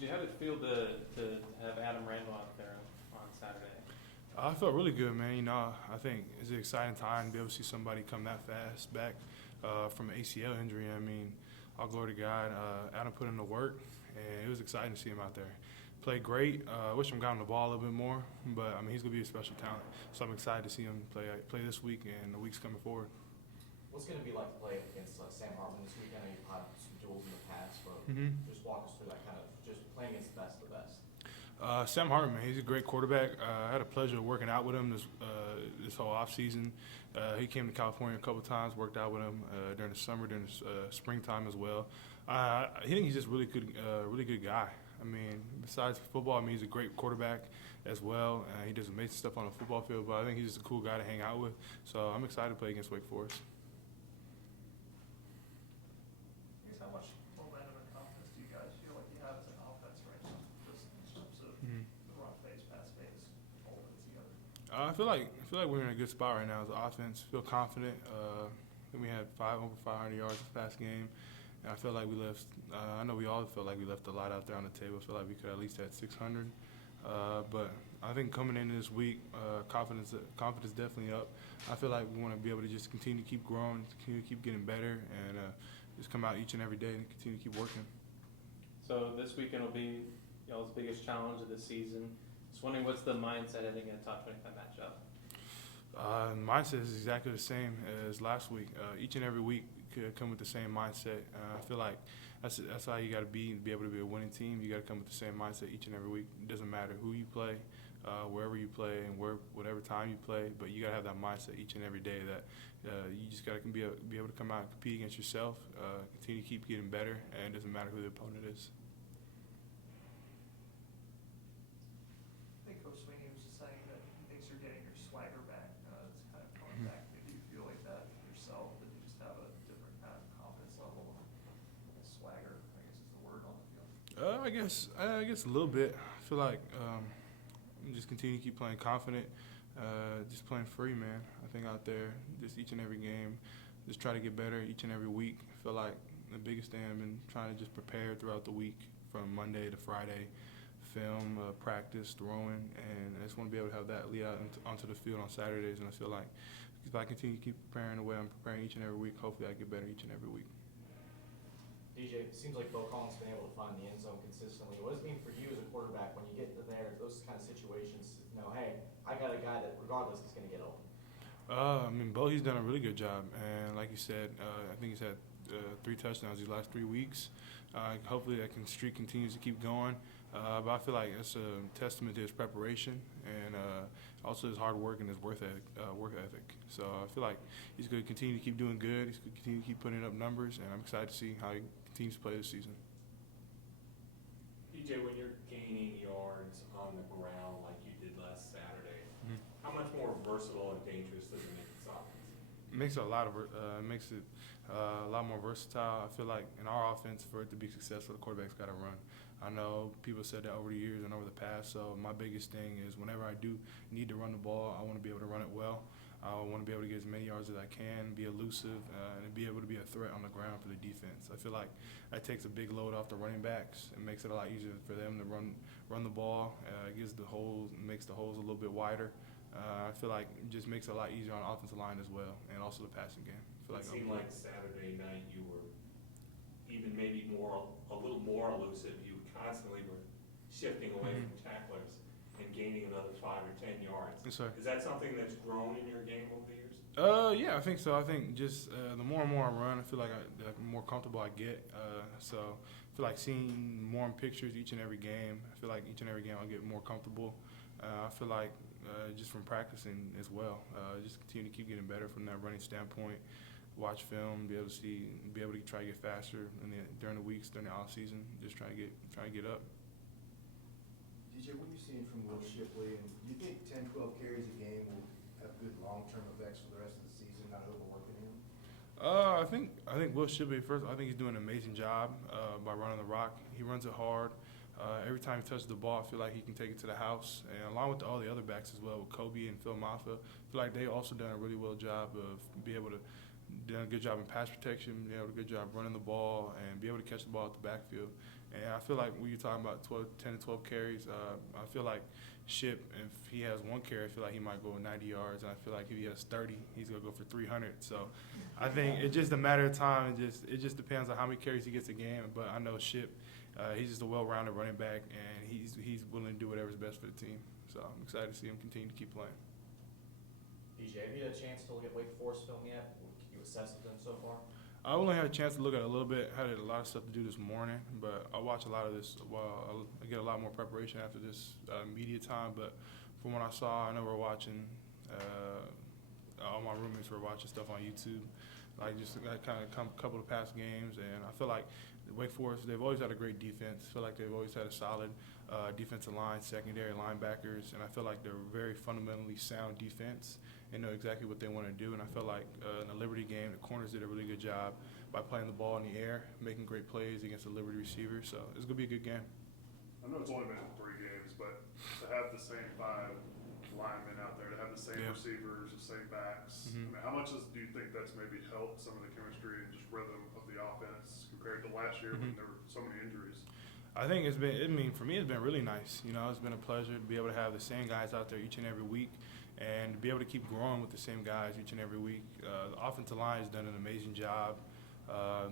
DJ, how did it feel to have Adam Randall out there on Saturday? I felt really good, man. I think it's an exciting time to be able to see somebody come that fast back from an ACL injury. I mean, all glory to God. Adam put in the work, and it was exciting to see him out there. Played great. Wish him got on the ball a little bit more, but I mean, he's gonna be a special talent. So I'm excited to see him play this week and the weeks coming forward. What's it going to be like to play against Sam Hartman this week? I know you've had some duels in the past, but just walk us through that kind of just playing against the best of the best. Sam Hartman, he's a great quarterback. I had a pleasure of working out with him this whole offseason. He came to California a couple times, worked out with him during the summer, during the springtime as well. I think he's just really good guy. I mean, besides football, I mean, he's a great quarterback as well. He does amazing stuff on the football field, but I think he's just a cool guy to hang out with. So I'm excited to play against Wake Forest. How much momentum and confidence do you guys feel like you have as an offense right now, just in terms of the run phase, pass phase, all of it together? I feel like we're in a good spot right now as an offense. Feel confident. We had over 500 yards this past game, and I feel like we left. I know we all feel like we left a lot out there on the table. I feel like we could at least had 600. But I think coming into this week, confidence definitely up. I feel like we want to be able to just continue to keep growing, continue to keep getting better, and just come out each and every day and continue to keep working. So this weekend will be y'all's biggest challenge of the season. Just wondering what's the mindset heading in a top 25 matchup? Mindset is exactly the same as last week. Each and every week could come with the same mindset. I feel like that's how you got to be able to be a winning team. You got to come with the same mindset each and every week. It doesn't matter who you play, wherever you play, and whatever time you play. But you got to have that mindset each and every day that you just got to be able to come out and compete against yourself, continue to keep getting better, and it doesn't matter who the opponent is. I think Coach Sweeney was just saying that he thinks you're getting your swagger back. It's kind of coming back. Maybe you feel like that yourself, that you just have a different kind of confidence level, swagger, I guess is the word on the field. I guess a little bit. I feel like just continue to keep playing confident, just playing free, man. I think out there, just each and every game, just try to get better each and every week. I feel like the biggest thing I've been trying to just prepare throughout the week from Monday to Friday, film, practice, throwing, and I just want to be able to have that lead out onto the field on Saturdays. And I feel like if I continue to keep preparing the way I'm preparing each and every week, hopefully I get better each and every week. DJ, it seems like Beaux Collins has been able to find the end zone consistently. What does it mean for you as a quarterback when you get to there, those kind of situations, to know, hey, I got a guy that regardless is going to get open? I mean, Beaux, he's done a really good job. And like you said, I think he's had 3 touchdowns these last 3 weeks. Hopefully that streak continues to keep going. But I feel like it's a testament to his preparation and also his hard work and his work ethic. So I feel like he's going to continue to keep doing good. He's going to continue to keep putting up numbers, and I'm excited to see how he continues to play this season. DJ, when you're gaining yards on the ground like you did last Saturday, how much more versatile and dangerous does it make this offense? It makes it a lot more versatile. I feel like in our offense, for it to be successful, the quarterback's got to run. I know people said that over the years and over the past, so my biggest thing is whenever I do need to run the ball, I want to be able to run it well. I want to be able to get as many yards as I can, be elusive, and be able to be a threat on the ground for the defense. I feel like that takes a big load off the running backs and makes it a lot easier for them to run the ball. It makes the holes a little bit wider. I feel like it just makes it a lot easier on the offensive line as well, and also the passing game. It seemed like Saturday night you were even maybe a little more elusive. You constantly were shifting away from tacklers and gaining another 5 or 10 yards. Yes, sir. Is that something that's grown in your game over the years? Yeah, I think so. I think just the more and more I run, I feel like the more comfortable I get. So I feel like seeing more pictures each and every game. I feel like each and every game I get more comfortable. I feel like just from practicing as well, just continue to keep getting better from that running standpoint. Watch film, be able to try to get faster during the weeks, during the off season. Just try to get up. DJ, what are you seeing from Will Shipley, and do you think 10, 12 carries a game will have good long-term effects for the rest of the season, not overworking him? I think Will Shipley, first, I think he's doing an amazing job by running the rock. He runs it hard. Every time he touches the ball, I feel like he can take it to the house. And along with all the other backs as well, with Kobe and Phil Maffa, I feel like they also done a really well job of being able to done a good job in pass protection, done a good job running the ball, and be able to catch the ball at the backfield. And I feel like when you're talking about 10 to 12 carries, I feel like Ship, if he has one carry, I feel like he might go 90 yards. And I feel like if he has 30, he's going to go for 300. So I think it's just a matter of time. It just depends on how many carries he gets a game. But I know Ship, he's just a well-rounded running back, and he's willing to do whatever's best for the team. So I'm excited to see him continue to keep playing. DJ, have you had a chance to look at Wake Forest film yet? Can you assess them so far? I only had a chance to look at it a little bit. Had a lot of stuff to do this morning, but I watch a lot of this. Well, I get a lot more preparation after this media time. But from what I saw, I know we're watching. All my roommates were watching stuff on YouTube, like just kind of couple of past games, and I feel like Wake Forest, they've always had a great defense. I feel like they've always had a solid defensive line, secondary linebackers, and I feel like they're a very fundamentally sound defense and know exactly what they want to do. And I feel like in the Liberty game, the corners did a really good job by playing the ball in the air, making great plays against the Liberty receivers. So it's going to be a good game. I know it's only been 3 games, but to have the same 5 linemen out there, to have the same receivers, the same backs, I mean, how much do you think that's maybe helped some of the chemistry and just rhythm of the offense compared to last year when there were so many injuries? I think it's been, for me, it's been really nice. You know, it's been a pleasure to be able to have the same guys out there each and every week and to be able to keep growing with the same guys each and every week. The offensive line has done an amazing job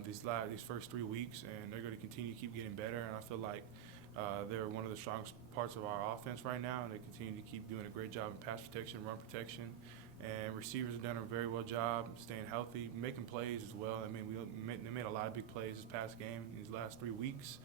these first 3 weeks, and they're going to continue to keep getting better. And I feel like they're one of the strongest parts of our offense right now, and they continue to keep doing a great job in pass protection, run protection. And receivers have done a very well job staying healthy, making plays as well. I mean, they made a lot of big plays this past game, these last 3 weeks.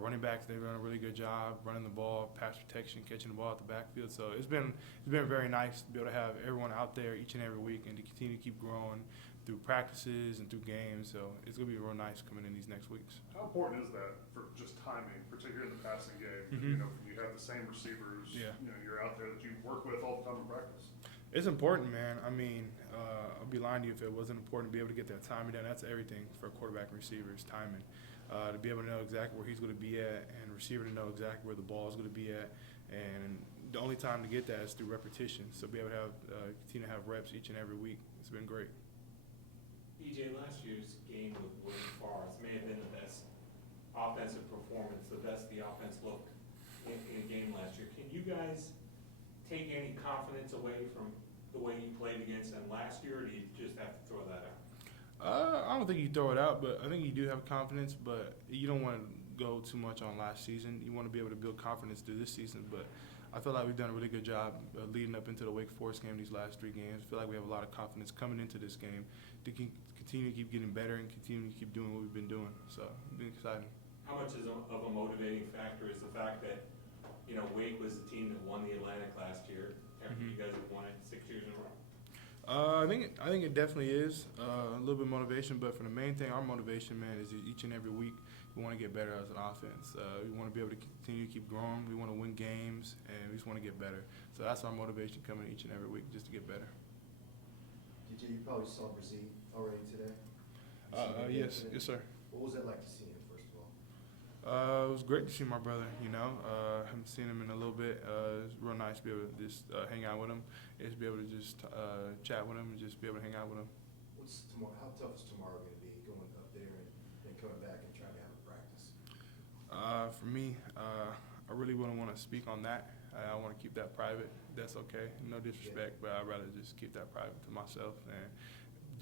Running backs, they've done a really good job running the ball, pass protection, catching the ball at the backfield. So it's been very nice to be able to have everyone out there each and every week and to continue to keep growing through practices and through games. So it's going to be real nice coming in these next weeks. How important is that for just timing, particularly in the passing game? You know, when you have the same receivers, you know, you're out there that you work with all the time in practice. It's important, man. I mean, I'll be lying to you if it wasn't important to be able to get that timing done. That's everything for a quarterback and receiver is timing. To be able to know exactly where he's going to be at, and receiver to know exactly where the ball is going to be at. And the only time to get that is through repetition. So be able to have continue to have reps each and every week. It's been great. DJ, last year's game with Wake Forest may have been the best offensive performance, the best the offense looked in a game last year. Can you guys take any confidence away from the way you played against them last year, or do you just have to throw that out? I don't think you throw it out, but I think you do have confidence, but you don't want to go too much on last season. You want to be able to build confidence through this season, but I feel like we've done a really good job leading up into the Wake Forest game these last 3 games. I feel like we have a lot of confidence coming into this game to continue to keep getting better and continue to keep doing what we've been doing. So it's been exciting. How much of a motivating factor is the fact that, you know, Wake was the team that won the Atlantic last year after you guys have won it 6 years in a row? I think it definitely is a little bit of motivation, but for the main thing, our motivation, man, is each and every week we want to get better as an offense. We want to be able to continue to keep growing. We want to win games, and we just want to get better. So that's our motivation coming each and every week, just to get better. DJ, you probably saw Bresee already today? Yes, sir. What was it like to see him, first of all? It was great to see my brother, you know. I haven't seen him in a little bit. It's real nice to be able to just hang out with him. It's be able to just chat with him and just be able to hang out with him. What's tomorrow? How tough is tomorrow going to be, going up there and coming back and trying to have a practice? For me, I really wouldn't want to speak on that. I want to keep that private. That's okay. No disrespect, but I'd rather just keep that private to myself and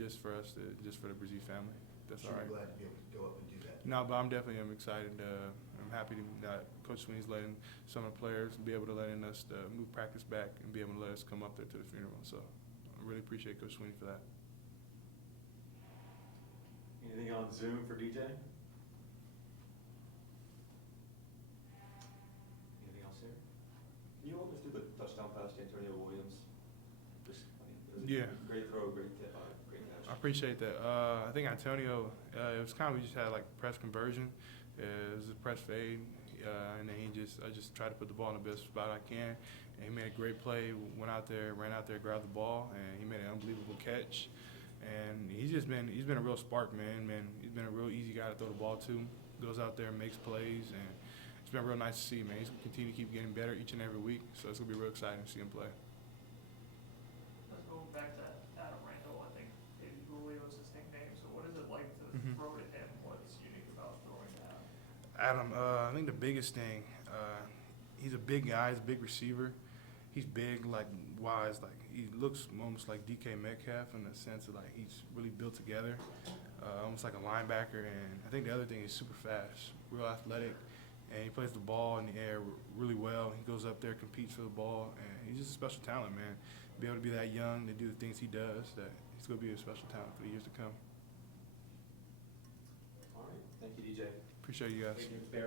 just for us, just for the Bresee family. That's all right. I'm glad to be able to go up and do that. No, but I'm excited. I'm happy that Coach Sweeney's letting some of the players be able to letting us move practice back and be able to let us come up there to the funeral. So I really appreciate Coach Sweeney for that. Anything on Zoom for DJ? Anything else here? Can you walk us through the touchdown pass to Antonio Williams? Just, it was a great throw, great catch. I appreciate that. I think Antonio, it was kind of, we just had like press conversion. It was a press fade, and then I just tried to put the ball in the best spot I can. And he made a great play, ran out there, grabbed the ball, and he made an unbelievable catch. And he's been a real spark, man. He's been a real easy guy to throw the ball to. Goes out there and makes plays, and it's been real nice to see, man. He's going to continue to keep getting better each and every week, so it's going to be real exciting to see him play. Let's go back to Adam Randall. I think maybe Julio Adam, I think the biggest thing, he's a big guy, he's a big receiver. He's big, like wise, like he looks almost like DK Metcalf in the sense of like he's really built together, almost like a linebacker. And I think the other thing is super fast, real athletic, and he plays the ball in the air really well. He goes up there, competes for the ball, and he's just a special talent, man. Be able to be that young to do the things he does, that he's going to be a special talent for the years to come. All right, thank you, DJ. Appreciate you guys. Thank you, Mr. Mayor.